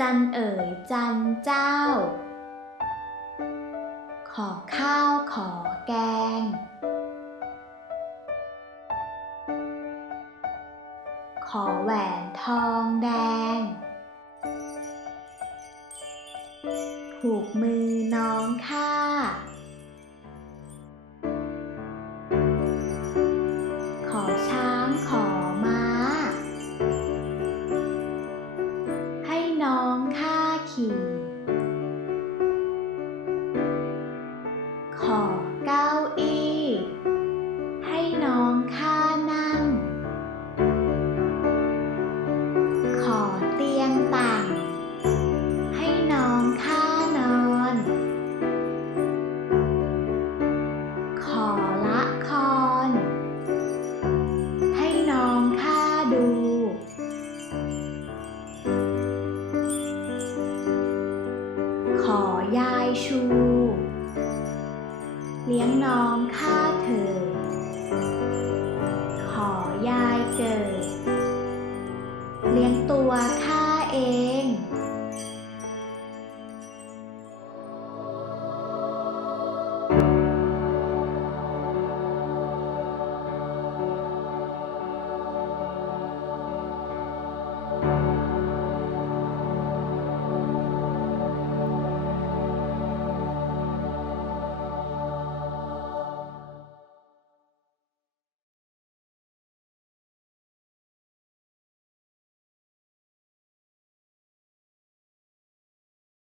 จันเอ๋ยจันเจ้า ขอข้าวขอแกง ขอแหวนทองแดงผูกมือน้องข้า ขอช้างขอม้า ให้น้องข้าขี่ ชู เลี้ยงน้องข้าเถิดขอ